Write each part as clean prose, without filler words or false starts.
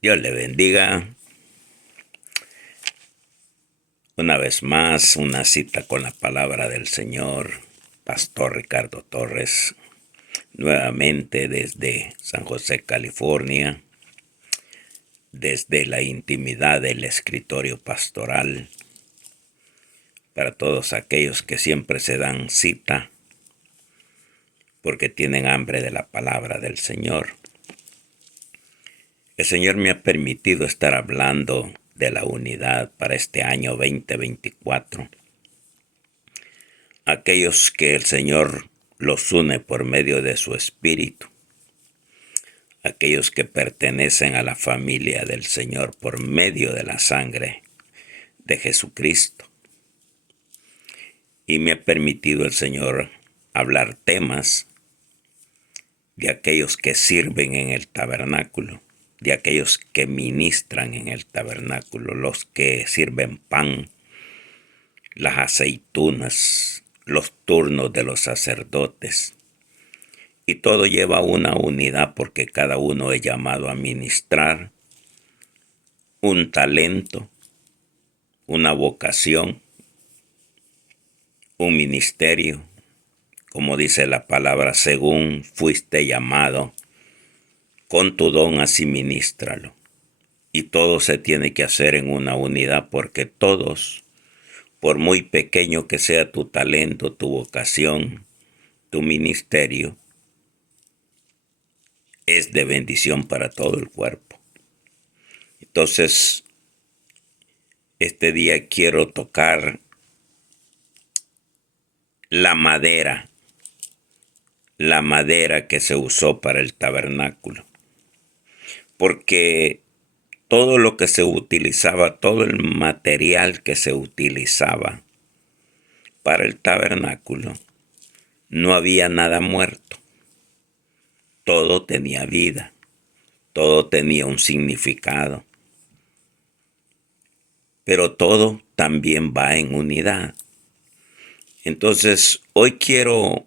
Dios le bendiga. Una vez más, una cita con la palabra del Señor. Pastor Ricardo Torres, nuevamente desde San José, California, desde la intimidad del escritorio pastoral, para todos aquellos que siempre se dan cita porque tienen hambre de la palabra del Señor. El Señor me ha permitido estar hablando de la unidad para este año 2024. Aquellos que el Señor los une por medio de su Espíritu. Aquellos que pertenecen a la familia del Señor por medio de la sangre de Jesucristo. Y me ha permitido el Señor hablar temas de aquellos que sirven en el tabernáculo, de aquellos que ministran en el tabernáculo, los que sirven pan, las aceitunas, los turnos de los sacerdotes. Y todo lleva una unidad porque cada uno es llamado a ministrar un talento, una vocación, un ministerio, como dice la palabra, según fuiste llamado, con tu don así ministralo. Y todo se tiene que hacer en una unidad porque todos, por muy pequeño que sea tu talento, tu vocación, tu ministerio, es de bendición para todo el cuerpo. Entonces, este día quiero tocar la madera que se usó para el tabernáculo. Porque todo lo que se utilizaba, todo el material que se utilizaba para el tabernáculo, no había nada muerto. Todo tenía vida, todo tenía un significado. Pero todo también va en unidad. Entonces, hoy quiero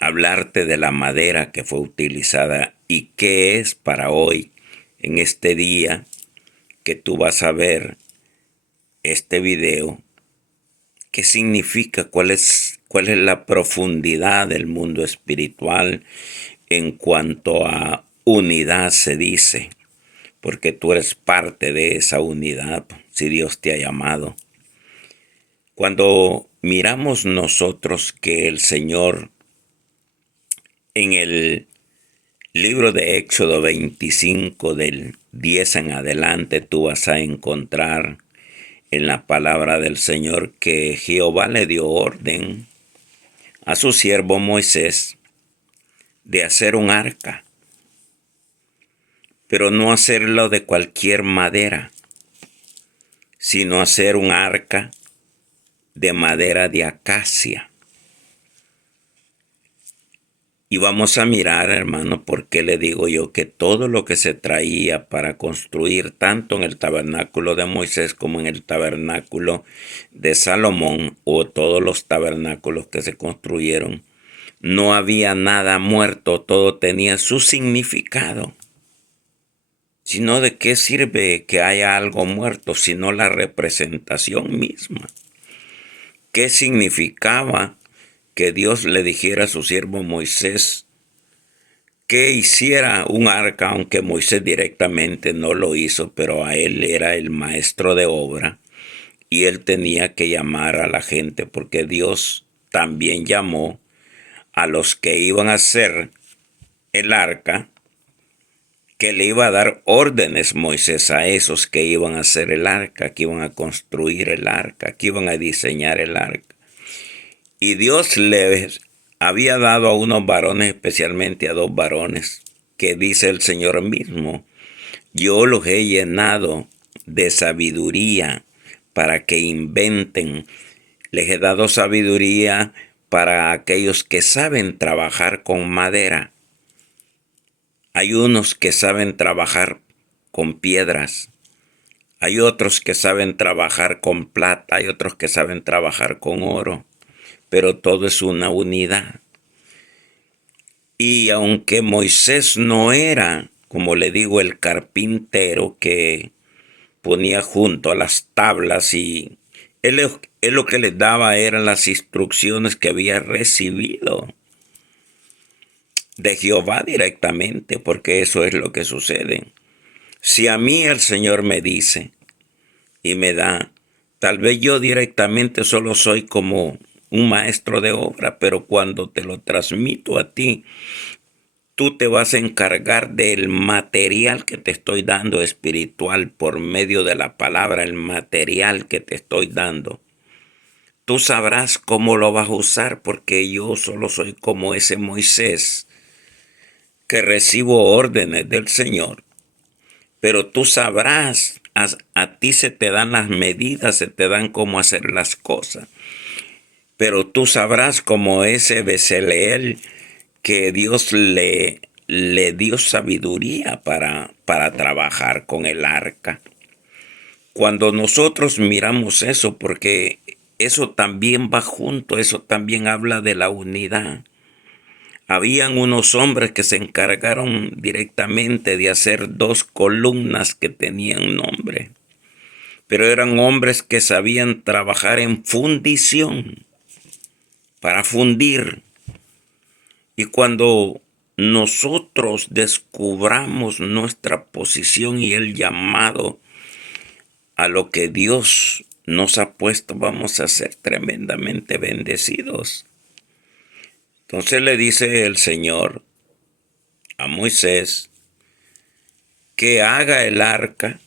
hablarte de la madera que fue utilizada y qué es para hoy, en este día que tú vas a ver este video, qué significa, cuál es la profundidad del mundo espiritual en cuanto a unidad se dice, porque tú eres parte de esa unidad, si Dios te ha llamado. Cuando miramos nosotros que el Señor en el libro de Éxodo 25 del 10 en adelante, tú vas a encontrar en la palabra del Señor que Jehová le dio orden a su siervo Moisés de hacer un arca, pero no hacerlo de cualquier madera, sino hacer un arca de madera de acacia. Y vamos a mirar, hermano, por qué le digo yo que todo lo que se traía para construir, tanto en el tabernáculo de Moisés como en el tabernáculo de Salomón, o todos los tabernáculos que se construyeron, no había nada muerto, todo tenía su significado. Sino de qué sirve que haya algo muerto, sino la representación misma. ¿Qué significaba que Dios le dijera a su siervo Moisés que hiciera un arca, aunque Moisés directamente no lo hizo, pero a él era el maestro de obra y él tenía que llamar a la gente porque Dios también llamó a los que iban a hacer el arca, que le iba a dar órdenes Moisés a esos que iban a hacer el arca, que iban a construir el arca, que iban a diseñar el arca. Y Dios les había dado a unos varones, especialmente a dos varones, que dice el Señor mismo, yo los he llenado de sabiduría para que inventen. Les he dado sabiduría para aquellos que saben trabajar con madera. Hay unos que saben trabajar con piedras. Hay otros que saben trabajar con plata. Hay otros que saben trabajar con oro. Pero todo es una unidad. Y aunque Moisés no era como le digo, el carpintero que ponía junto a las tablas y él lo que les daba eran las instrucciones que había recibido de Jehová directamente, porque eso es lo que sucede. Si a mí el Señor me dice y me da, tal vez yo directamente solo soy como un maestro de obra, pero cuando te lo transmito a ti, tú te vas a encargar del material que te estoy dando espiritual por medio de la palabra, el material que te estoy dando. Tú sabrás cómo lo vas a usar porque yo solo soy como ese Moisés que recibo órdenes del Señor. Pero tú sabrás, a ti se te dan las medidas, se te dan cómo hacer las cosas. Pero tú sabrás como ese Bezaleel que Dios le dio sabiduría para trabajar con el arca. Cuando nosotros miramos eso, porque eso también va junto, eso también habla de la unidad. Habían unos hombres que se encargaron directamente de hacer 2 columnas que tenían nombre, pero eran hombres que sabían trabajar en fundición, para fundir. Y cuando nosotros descubramos nuestra posición y el llamado a lo que Dios nos ha puesto, vamos a ser tremendamente bendecidos. Entonces le dice el Señor a Moisés que haga el arca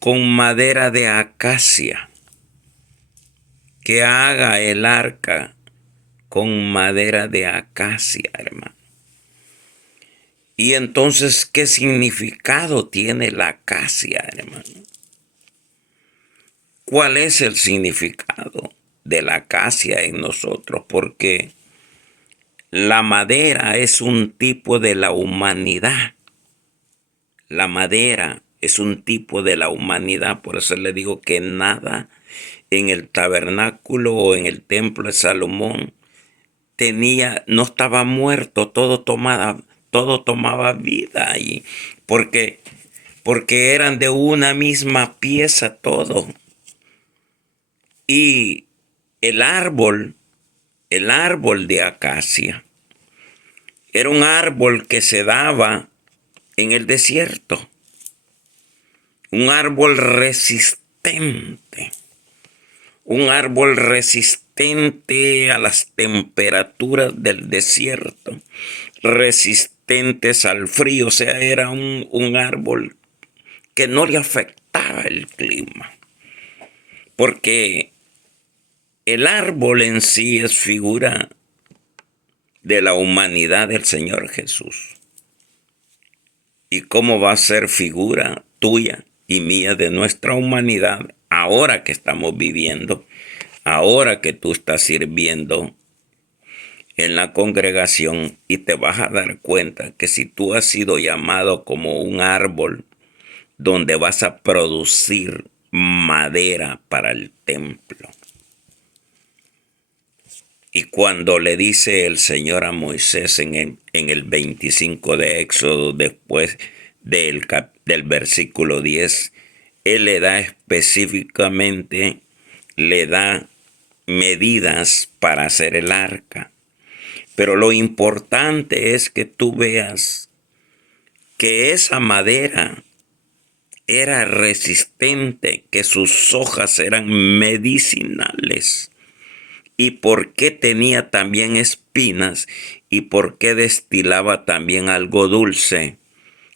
con madera de acacia. Que haga el arca con madera de acacia, hermano. Y entonces, ¿qué significado tiene la acacia, hermano? ¿Cuál es el significado de la acacia en nosotros? Porque la madera es un tipo de la humanidad. La madera es un tipo de la humanidad. Por eso le digo que nada en el tabernáculo o en el templo de Salomón no estaba muerto, todo tomaba vida ahí, porque eran de una misma pieza todo. Y el árbol de acacia, era un árbol que se daba en el desierto, un árbol resistente a las temperaturas del desierto, resistentes al frío, o sea, era un árbol que no le afectaba el clima, porque el árbol en sí es figura de la humanidad del Señor Jesús. ¿Y cómo va a ser figura tuya y mía de nuestra humanidad ahora que estamos viviendo, ahora que tú estás sirviendo en la congregación? Y te vas a dar cuenta que si tú has sido llamado como un árbol donde vas a producir madera para el templo. Y cuando le dice el Señor a Moisés en el 25 de Éxodo, después del versículo 10, Él le da específicamente, le da medidas para hacer el arca. Pero lo importante es que tú veas que esa madera era resistente, que sus hojas eran medicinales. Y por qué tenía también espinas y por qué destilaba también algo dulce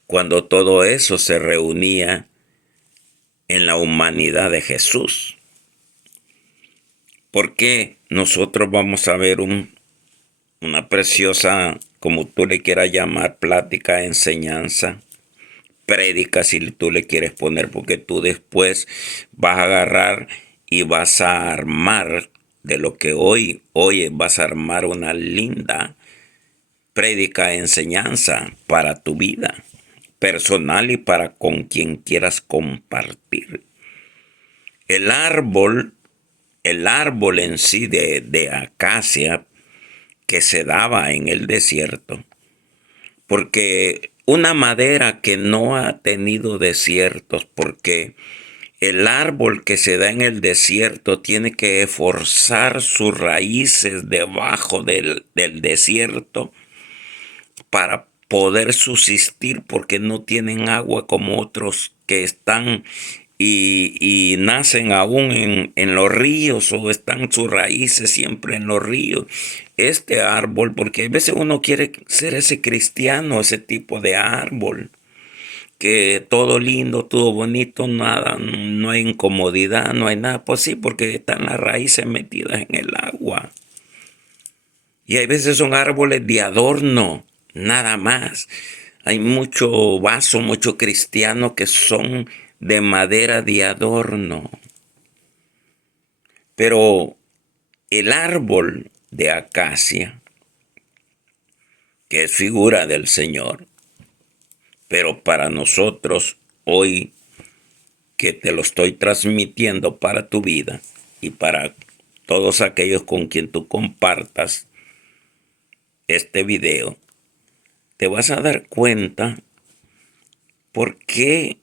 cuando todo eso se reunía en la humanidad de Jesús. Porque nosotros vamos a ver una preciosa, como tú le quieras llamar, plática, enseñanza, prédica, si tú le quieres poner, porque tú después vas a agarrar y vas a armar de lo que hoy vas a armar una linda prédica, enseñanza para tu vida personal y para con quien quieras compartir. El árbol en sí de acacia que se daba en el desierto, porque una madera que no ha tenido desiertos, porque el árbol que se da en el desierto tiene que forzar sus raíces debajo del desierto para poder subsistir, porque no tienen agua como otros que están y nacen aún en los ríos, o están sus raíces siempre en los ríos. Este árbol, porque a veces uno quiere ser ese cristiano, ese tipo de árbol, que todo lindo, todo bonito, nada, no hay incomodidad, no hay nada. Pues sí, porque están las raíces metidas en el agua. Y hay veces son árboles de adorno, nada más. Hay mucho vaso, mucho cristiano que son de madera de adorno. Pero el árbol de acacia, que es figura del Señor, pero para nosotros hoy, que te lo estoy transmitiendo para tu vida y para todos aquellos con quien tú compartas este video, te vas a dar cuenta por qué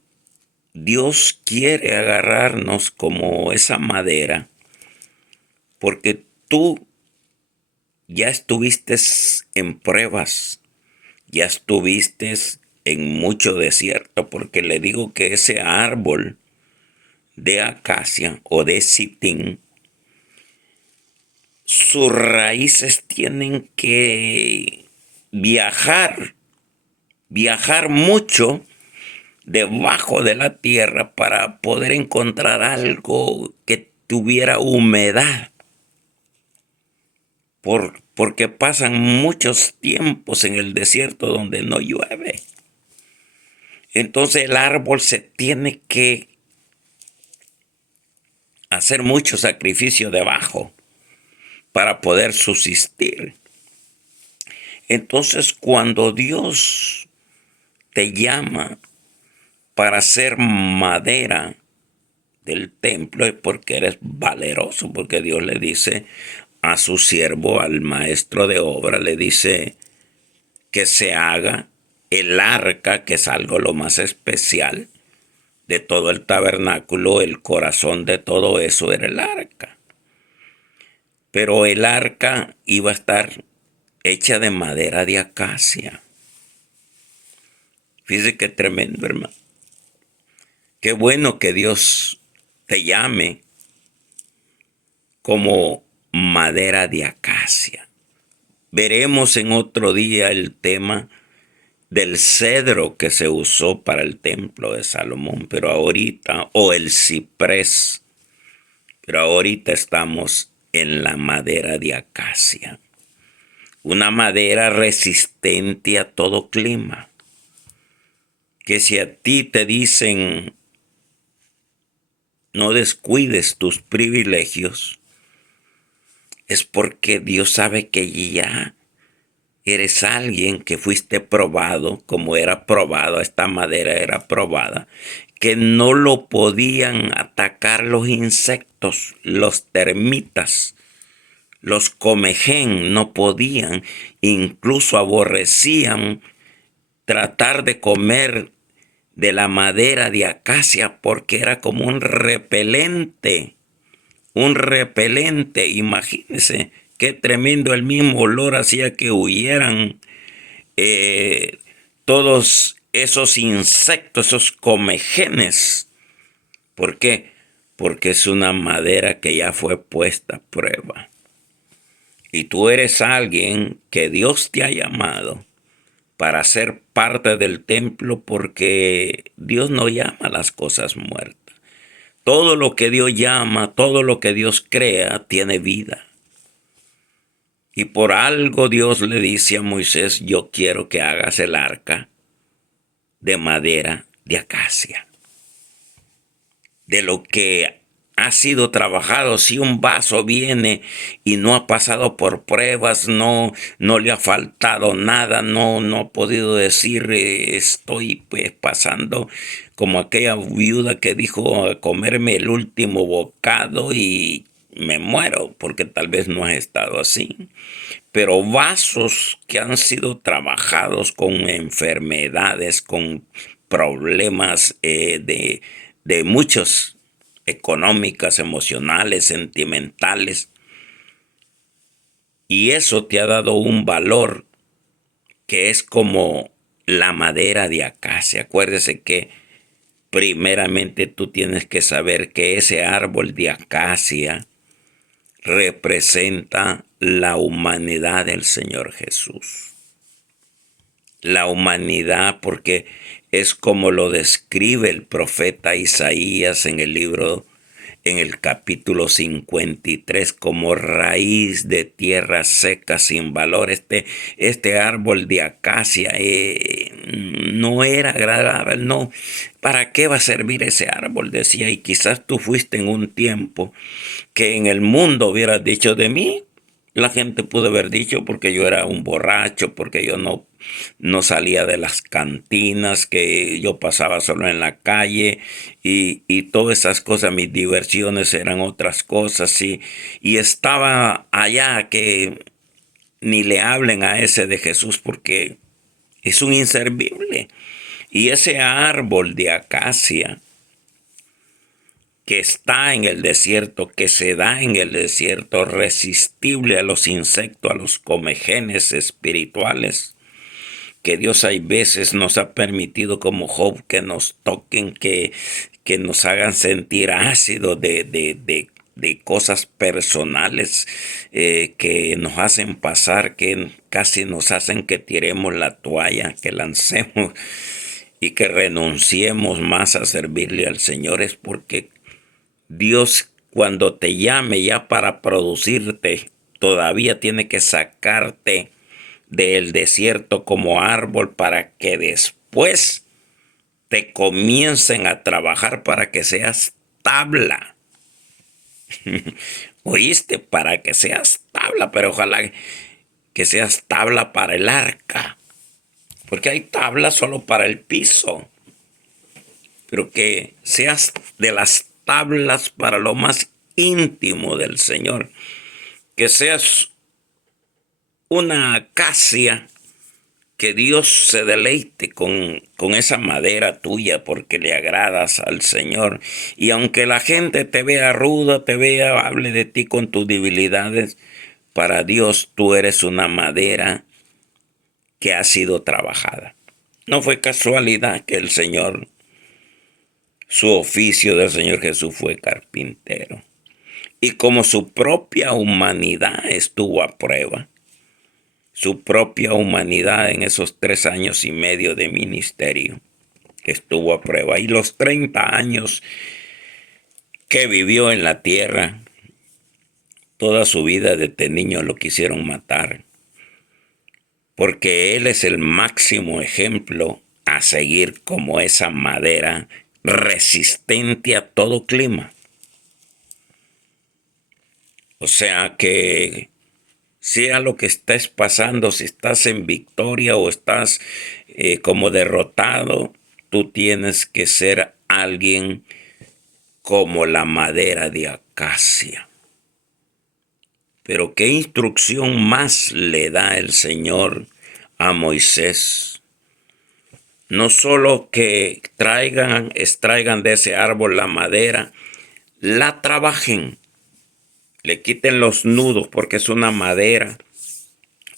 Dios quiere agarrarnos como esa madera, porque tú ya estuviste en pruebas, ya estuviste en mucho desierto, porque le digo que ese árbol de acacia o de sitín, sus raíces tienen que viajar mucho debajo de la tierra para poder encontrar algo que tuviera humedad. Porque pasan muchos tiempos en el desierto donde no llueve. Entonces el árbol se tiene que hacer mucho sacrificio debajo para poder subsistir. Entonces cuando Dios te llama para ser madera del templo, es porque eres valeroso, porque Dios le dice a su siervo, al maestro de obra, le dice que se haga el arca, que es algo lo más especial de todo el tabernáculo. El corazón de todo eso era el arca. Pero el arca iba a estar hecha de madera de acacia. Fíjese qué tremendo, hermano. Qué bueno que Dios te llame como madera de acacia. Veremos en otro día el tema del cedro que se usó para el templo de Salomón, pero ahorita, o el ciprés, pero ahorita estamos en la madera de acacia. Una madera resistente a todo clima. Que si a ti te dicen no descuides tus privilegios, es porque Dios sabe que ya eres alguien que fuiste probado, como era probado, esta madera era probada, que no lo podían atacar los insectos, los termitas, los comején, no podían, incluso aborrecían tratar de comer de la madera de acacia porque era como un repelente. Imagínense qué tremendo, el mismo olor hacía que huyeran todos esos insectos, esos comejenes. ¿Por qué? Porque es una madera que ya fue puesta a prueba. Y tú eres alguien que Dios te ha llamado para ser parte del templo, porque Dios no llama las cosas muertas. Todo lo que Dios llama, todo lo que Dios crea, tiene vida. Y por algo Dios le dice a Moisés: yo quiero que hagas el arca de madera de acacia. De lo que ha sido trabajado, si un vaso viene y no ha pasado por pruebas, no le ha faltado nada, no ha podido decir estoy pues pasando como aquella viuda que dijo a comerme el último bocado y me muero, porque tal vez no has estado así. Pero vasos que han sido trabajados con enfermedades, con problemas de muchos económicas, emocionales, sentimentales, y eso te ha dado un valor que es como la madera de acacia. Acuérdese que primeramente tú tienes que saber que ese árbol de acacia representa la humanidad del Señor Jesús. La humanidad, porque es como lo describe el profeta Isaías en el libro, en el capítulo 53, como raíz de tierra seca sin valor. Este árbol de acacia no era agradable, no. ¿Para qué va a servir ese árbol? Decía, y quizás tú fuiste en un tiempo que en el mundo hubieras dicho de mí. La gente pudo haber dicho porque yo era un borracho, porque yo no salía de las cantinas, que yo pasaba solo en la calle y todas esas cosas, mis diversiones eran otras cosas y estaba allá que ni le hablen a ese de Jesús porque es un inservible. Y ese árbol de acacia que está en el desierto, que se da en el desierto, resistible a los insectos, a los comegenes espirituales, que Dios hay veces nos ha permitido como Job que nos toquen, que nos hagan sentir ácido de cosas personales que nos hacen pasar, que casi nos hacen que tiremos la toalla, que lancemos y que renunciemos más a servirle al Señor. Es porque Dios, cuando te llame ya para producirte, todavía tiene que sacarte del desierto como árbol para que después te comiencen a trabajar para que seas tabla. ¿Oíste? Para que seas tabla, pero ojalá que seas tabla para el arca. Porque hay tablas solo para el piso. Pero que seas de las tablas para lo más íntimo del Señor. Que seas una acacia, que Dios se deleite con esa madera tuya porque le agradas al Señor. Y aunque la gente te vea ruda, hable de ti con tus debilidades, para Dios tú eres una madera que ha sido trabajada. No fue casualidad que el Señor, su oficio del Señor Jesús fue carpintero. Y como su propia humanidad estuvo a prueba, su propia humanidad en esos 3 años y medio de ministerio que estuvo a prueba, y los 30 años que vivió en la tierra, toda su vida desde niño lo quisieron matar, porque él es el máximo ejemplo a seguir como esa madera resistente a todo clima. O sea que sea lo que estés pasando, si estás en victoria o estás como derrotado, tú tienes que ser alguien como la madera de acacia. Pero ¿qué instrucción más le da el Señor a Moisés? No solo que extraigan de ese árbol la madera, la trabajen, le quiten los nudos porque es una madera,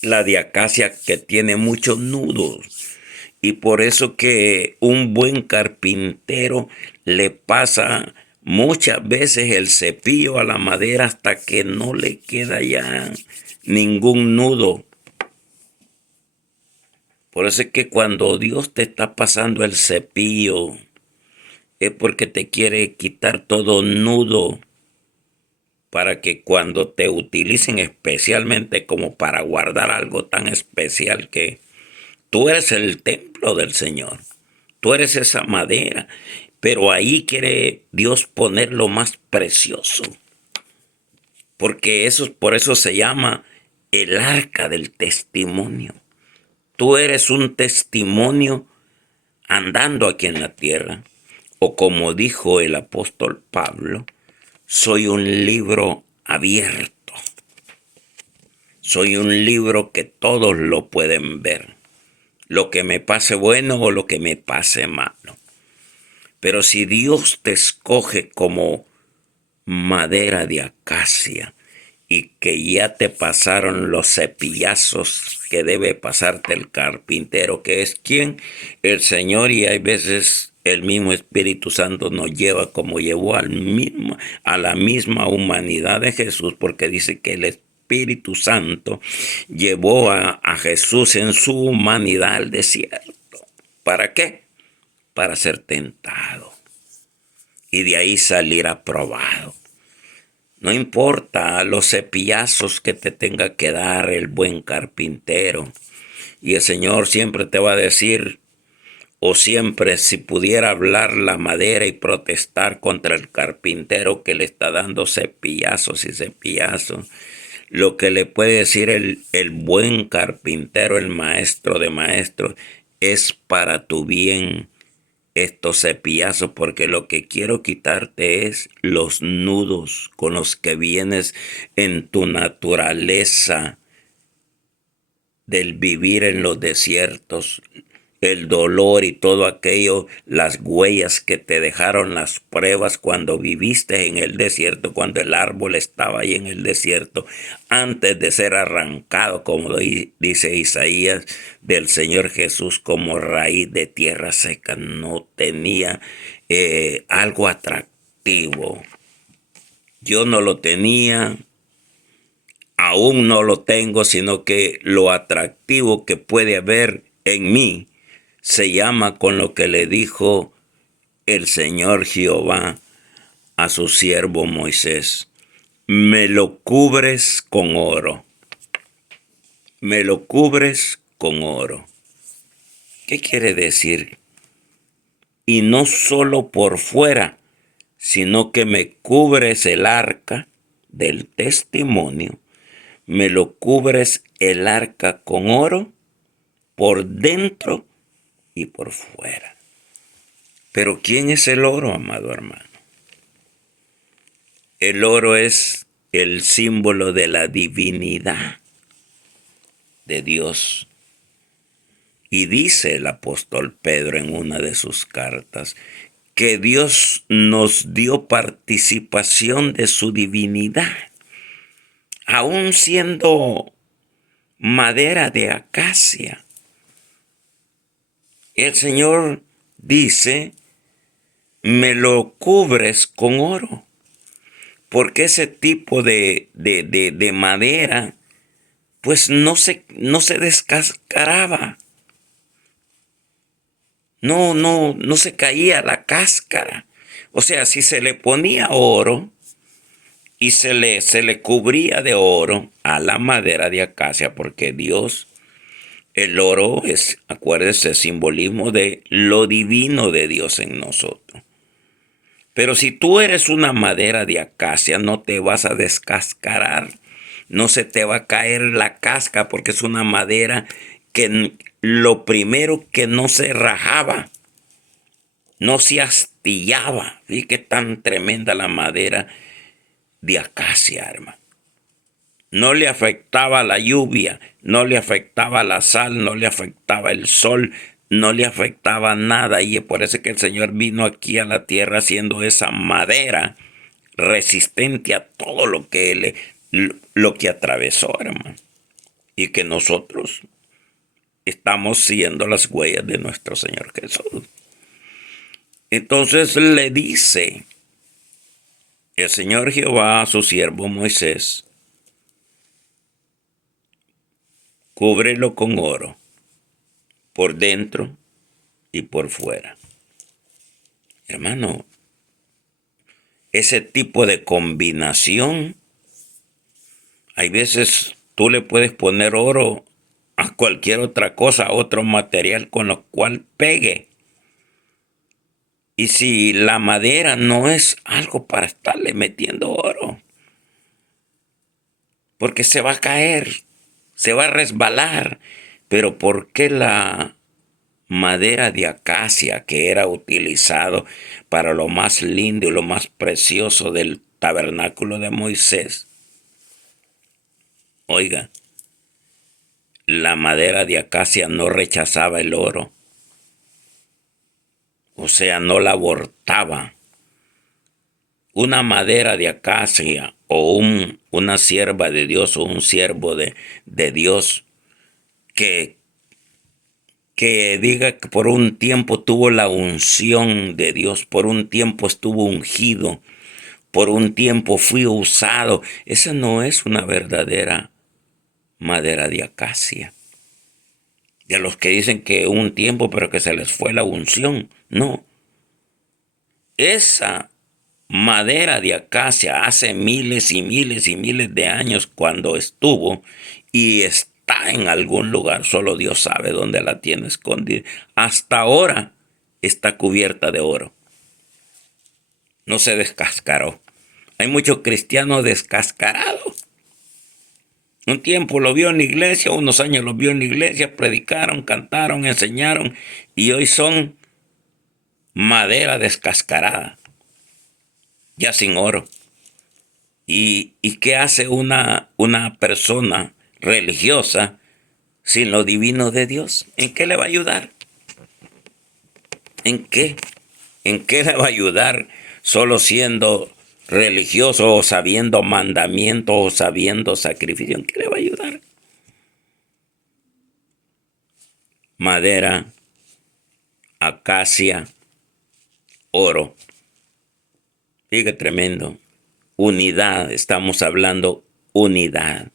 la de acacia, que tiene muchos nudos. Y por eso que un buen carpintero le pasa muchas veces el cepillo a la madera hasta que no le queda ya ningún nudo. Por eso es que cuando Dios te está pasando el cepillo, es porque te quiere quitar todo nudo, para que cuando te utilicen especialmente como para guardar algo tan especial, que tú eres el templo del Señor, tú eres esa madera, pero ahí quiere Dios poner lo más precioso, porque por eso se llama el arca del testimonio. Tú eres un testimonio andando aquí en la tierra, o como dijo el apóstol Pablo, soy un libro abierto. Soy un libro que todos lo pueden ver. Lo que me pase bueno o lo que me pase malo. Pero si Dios te escoge como madera de acacia y que ya te pasaron los cepillazos que debe pasarte el carpintero, que es quien, el Señor, y hay veces el mismo Espíritu Santo nos lleva como llevó a la misma humanidad de Jesús, porque dice que el Espíritu Santo llevó a Jesús en su humanidad al desierto. ¿Para qué? Para ser tentado y de ahí salir aprobado. No importa los cepillazos que te tenga que dar el buen carpintero. Y el Señor siempre te va a decir, o siempre si pudiera hablar la madera y protestar contra el carpintero que le está dando cepillazos y cepillazos, lo que le puede decir el buen carpintero, el maestro de maestros, es para tu bien estos cepillazos, porque lo que quiero quitarte es los nudos con los que vienes en tu naturaleza del vivir en los desiertos, el dolor y todo aquello, las huellas que te dejaron las pruebas cuando viviste en el desierto, cuando el árbol estaba ahí en el desierto, antes de ser arrancado, como dice Isaías, del Señor Jesús como raíz de tierra seca. No tenía algo atractivo. Yo no lo tenía, aún no lo tengo, sino que lo atractivo que puede haber en mí se llama con lo que le dijo el Señor Jehová a su siervo Moisés: me lo cubres con oro. Me lo cubres con oro. ¿Qué quiere decir? Y no solo por fuera, sino que me cubres el arca del testimonio. Me lo cubres el arca con oro por dentro y por fuera. Pero ¿quién es el oro, amado hermano? El oro es el símbolo de la divinidad de Dios. Y dice el apóstol Pedro en una de sus cartas que Dios nos dio participación de su divinidad, aún siendo madera de acacia. El Señor dice, me lo cubres con oro, porque ese tipo de madera pues no se descascaraba. No se caía la cáscara. O sea, si se le ponía oro y se le cubría de oro a la madera de acacia, porque Dios, el oro es, acuérdese, simbolismo de lo divino de Dios en nosotros. Pero si tú eres una madera de acacia, no te vas a descascarar. No se te va a caer la cáscara, porque es una madera que lo primero que no se rajaba, no se astillaba. Fíjate qué tan tremenda la madera de acacia, hermano. No le afectaba la lluvia, no le afectaba la sal, no le afectaba el sol, no le afectaba nada. Y es por eso que el Señor vino aquí a la tierra siendo esa madera resistente a todo lo que atravesó, hermano. Y que nosotros estamos siguiendo las huellas de nuestro Señor Jesús. Entonces le dice el Señor Jehová a su siervo Moisés: cúbrelo con oro, por dentro y por fuera. Hermano, ese tipo de combinación, hay veces tú le puedes poner oro a cualquier otra cosa, a otro material con lo cual pegue. Y si la madera no es algo para estarle metiendo oro, porque se va a caer, se va a resbalar. Pero ¿por qué la madera de acacia, que era utilizado para lo más lindo y lo más precioso del tabernáculo de Moisés, Oiga, la madera de acacia no rechazaba el oro, o sea, no la abortaba. Una madera de acacia o una sierva de Dios o un siervo de Dios que, que diga que por un tiempo tuvo la unción de Dios, por un tiempo estuvo ungido, por un tiempo fui usado, esa no es una verdadera madera de acacia. De los que dicen que un tiempo pero que se les fue la unción, no. Esa madera de acacia hace miles y miles y miles de años cuando estuvo y está en algún lugar, solo Dios sabe dónde la tiene escondida. Hasta ahora está cubierta de oro. No se descascaró. Hay muchos cristianos descascarados. Un tiempo lo vio en la iglesia, unos años lo vio en la iglesia, predicaron, cantaron, enseñaron y hoy son madera descascarada, ya sin oro. ¿Y qué hace una persona religiosa sin lo divino de Dios? ¿En qué le va a ayudar? ¿En qué? ¿En qué le va a ayudar solo siendo religioso o sabiendo mandamientos o sabiendo sacrificio? ¿En qué le va a ayudar? Madera, acacia, oro. Fíjate, tremendo. Unidad, estamos hablando unidad.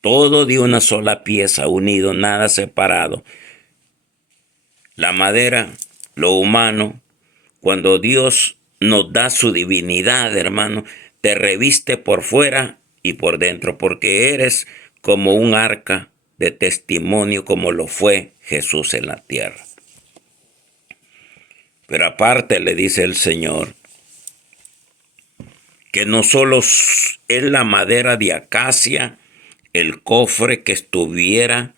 Todo de una sola pieza, unido, nada separado. La madera, lo humano, cuando Dios nos da su divinidad, hermano, te reviste por fuera y por dentro, porque eres como un arca de testimonio, como lo fue Jesús en la tierra. Pero aparte le dice el Señor que no solo es la madera de acacia, el cofre que estuviera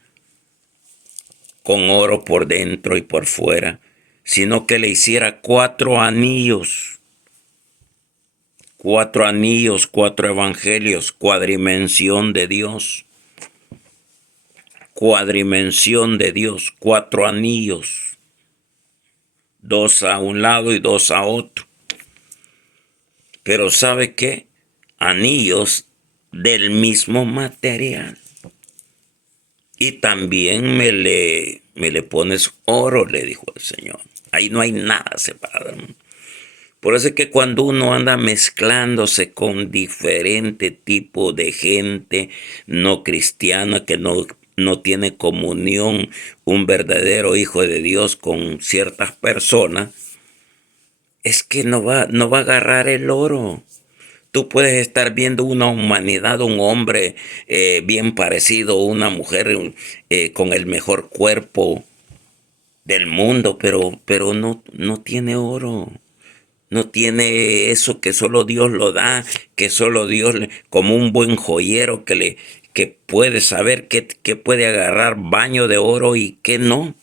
con oro por dentro y por fuera, sino que le hiciera 4 anillos, 4 evangelios, cuadrimensión de Dios, 4 anillos, 2 a un lado y 2 a otro. Pero ¿sabe qué? Anillos del mismo material. Y también me le pones oro, le dijo el Señor. Ahí no hay nada separado. Por eso es que cuando uno anda mezclándose con diferente tipo de gente no cristiana que no tiene comunión, un verdadero hijo de Dios con ciertas personas, es que no va a agarrar el oro. Tú puedes estar viendo una humanidad, un hombre bien parecido, una mujer con el mejor cuerpo del mundo, pero no tiene oro. No tiene eso que solo Dios lo da, que solo Dios, como un buen joyero que puede saber qué puede agarrar baño de oro y qué no.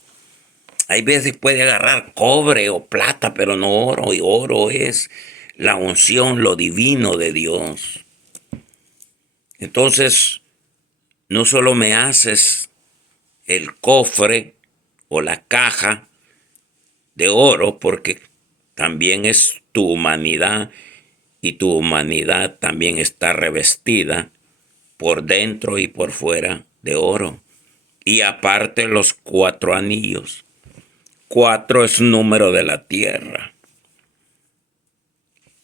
Hay veces puede agarrar cobre o plata, pero no oro, y oro es la unción, lo divino de Dios. Entonces, no solo me haces el cofre o la caja de oro, porque también es tu humanidad, y tu humanidad también está revestida por dentro y por fuera de oro. Y aparte los 4 anillos. 4 es número de la tierra.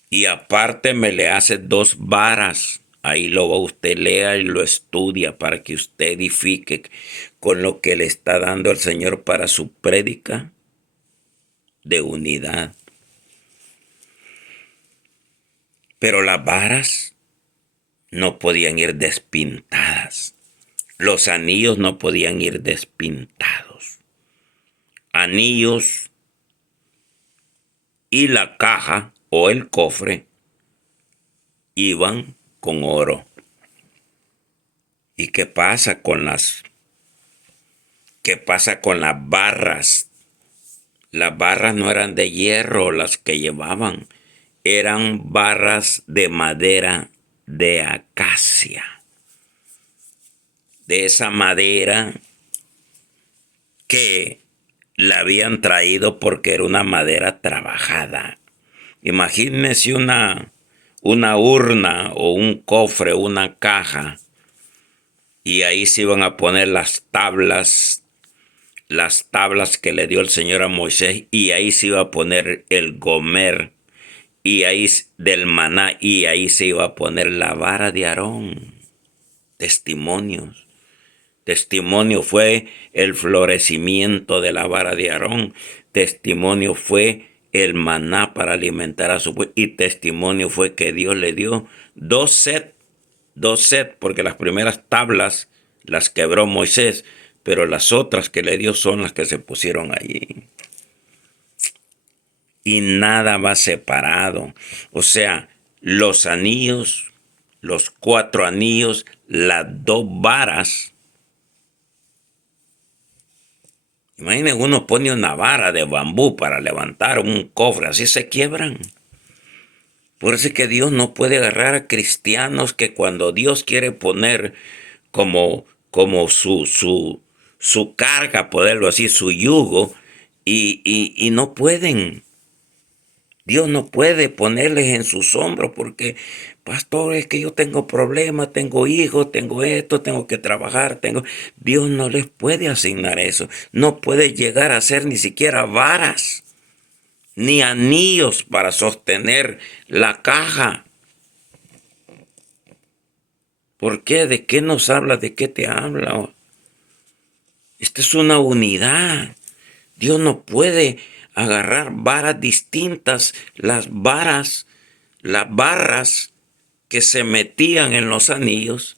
Y aparte me le hace 2 varas. Ahí lo usted lea y lo estudia para que usted edifique con lo que le está dando el Señor para su prédica de unidad. Pero las varas no podían ir despintadas. Los anillos no podían ir despintados. Anillos y la caja o el cofre iban con oro. ¿Y qué pasa con las barras? Las barras no eran de hierro las que llevaban, eran barras de madera de acacia. de esa madera que la habían traído porque era una madera trabajada. Imagínense una urna o un cofre, una caja, y ahí se iban a poner las tablas que le dio el Señor a Moisés, y ahí se iba a poner el gomer, y ahí del maná, y ahí se iba a poner la vara de Aarón. Testimonios. Testimonio fue el florecimiento de la vara de Aarón. Testimonio fue el maná para alimentar a su pueblo. Y testimonio fue que Dios le dio dos set, porque las primeras tablas las quebró Moisés, pero las otras que le dio son las que se pusieron allí. Y nada va separado. O sea, los anillos, los 4 anillos, las 2 varas. Imaginen, uno pone una vara de bambú para levantar un cofre, así se quiebran. Por eso es que Dios no puede agarrar a cristianos que cuando Dios quiere poner como su carga, ponerlo así, su yugo, y no pueden. Dios no puede ponerles en sus hombros porque, pastor, es que yo tengo problemas, tengo hijos, tengo esto, tengo que trabajar, Dios no les puede asignar eso. No puede llegar a ser ni siquiera varas, ni anillos para sostener la caja. ¿Por qué? ¿De qué nos habla? ¿De qué te habla? Esta es una unidad. Dios no puede agarrar varas distintas. Las barras que se metían en los anillos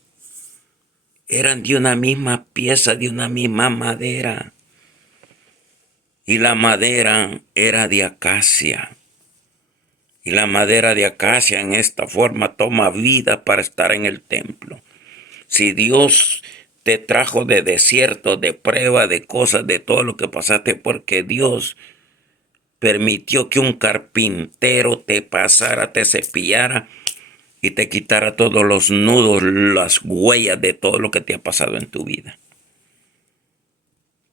eran de una misma pieza, de una misma madera. Y la madera era de acacia. Y la madera de acacia en esta forma toma vida para estar en el templo. Si Dios te trajo de desierto, de prueba, de cosas, de todo lo que pasaste, porque Dios permitió que un carpintero te pasara, te cepillara y te quitara todos los nudos, las huellas de todo lo que te ha pasado en tu vida.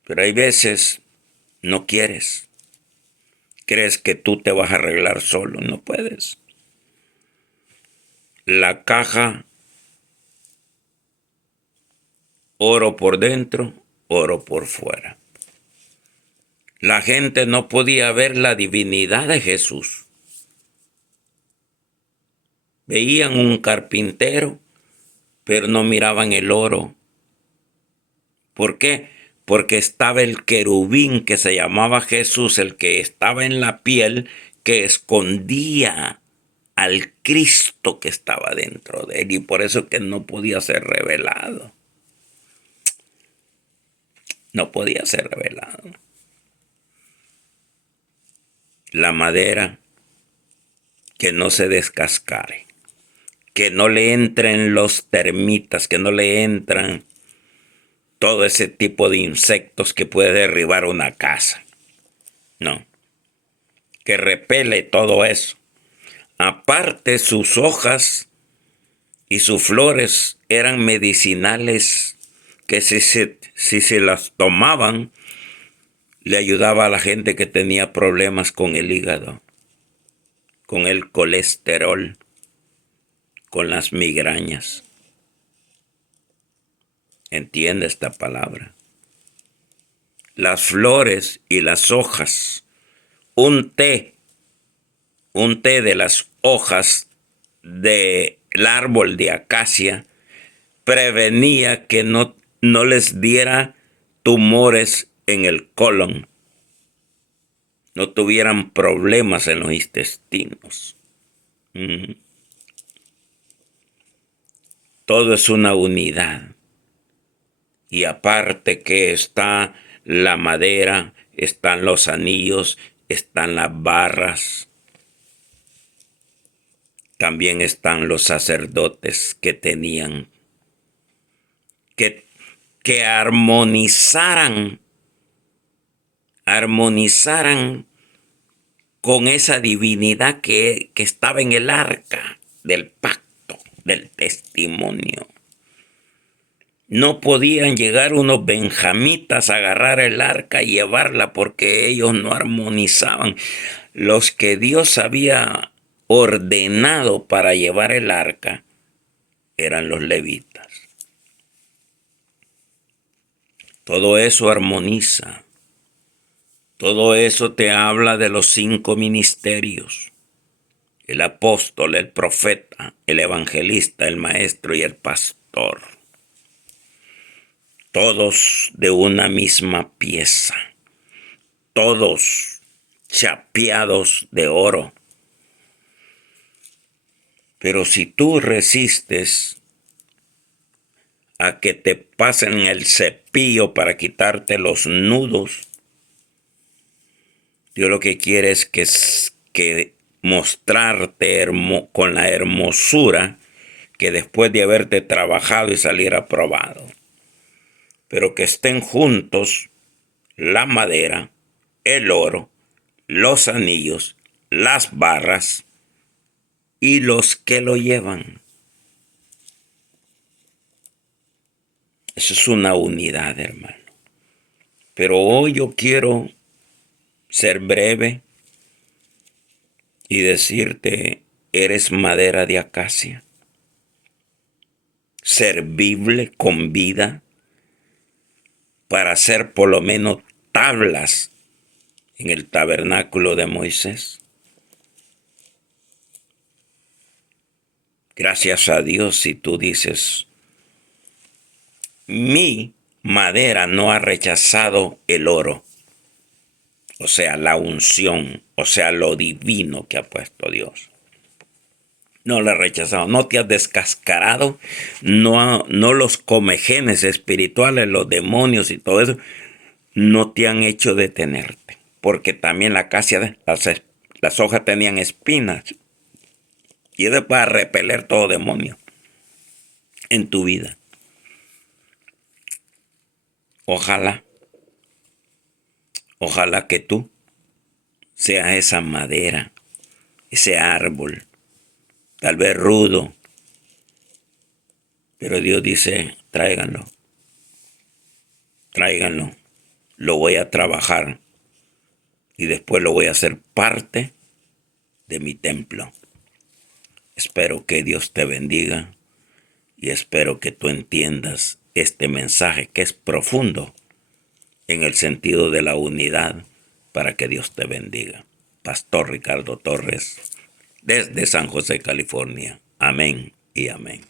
Pero hay veces no quieres. Crees que tú te vas a arreglar solo. No puedes. La caja, oro por dentro, oro por fuera. La gente no podía ver la divinidad de Jesús. Veían un carpintero, pero no miraban el oro. ¿Por qué? Porque estaba el querubín que se llamaba Jesús, el que estaba en la piel, que escondía al Cristo que estaba dentro de él, y por eso que no podía ser revelado. No podía ser revelado. La madera, que no se descascare, que no le entren los termitas, que no le entran todo ese tipo de insectos que puede derribar una casa. No, que repele todo eso. Aparte, sus hojas y sus flores eran medicinales que si se las tomaban, le ayudaba a la gente que tenía problemas con el hígado, con el colesterol, con las migrañas. Entiende esta palabra. Las flores y las hojas, un té de las hojas del árbol de acacia prevenía que no les diera tumores en el colon, no tuvieran problemas en los intestinos. Todo es una unidad. Y aparte que está la madera, están los anillos, están las barras. También están los sacerdotes que tenían que armonizaran con esa divinidad que estaba en el arca del pacto, del testimonio. No podían llegar unos benjamitas a agarrar el arca y llevarla porque ellos no armonizaban. Los que Dios había ordenado para llevar el arca eran los levitas. Todo eso armoniza. Todo eso te habla de los 5 ministerios: el apóstol, el profeta, el evangelista, el maestro y el pastor. Todos de una misma pieza, todos chapeados de oro. Pero si tú resistes a que te pasen el cepillo para quitarte los nudos, Dios lo que quiere es que mostrarte con la hermosura que después de haberte trabajado y salir aprobado. Pero que estén juntos la madera, el oro, los anillos, las barras y los que lo llevan. Eso es una unidad, hermano. Pero hoy yo quiero ser breve y decirte: eres madera de acacia, servible, con vida, para hacer por lo menos tablas en el tabernáculo de Moisés. Gracias a Dios si tú dices: mi madera no ha rechazado el oro, o sea, la unción, o sea, lo divino que ha puesto Dios. No lo has rechazado, no te has descascarado, no los comegenes espirituales, los demonios y todo eso, no te han hecho detenerte. Porque también la acacia, las hojas tenían espinas. Y eso es para repeler todo demonio en tu vida. Ojalá que tú seas esa madera, ese árbol, tal vez rudo, pero Dios dice: tráiganlo, lo voy a trabajar y después lo voy a hacer parte de mi templo. Espero que Dios te bendiga y espero que tú entiendas este mensaje, que es profundo en el sentido de la unidad, para que Dios te bendiga. Pastor Ricardo Torres, desde San José, California. Amén y amén.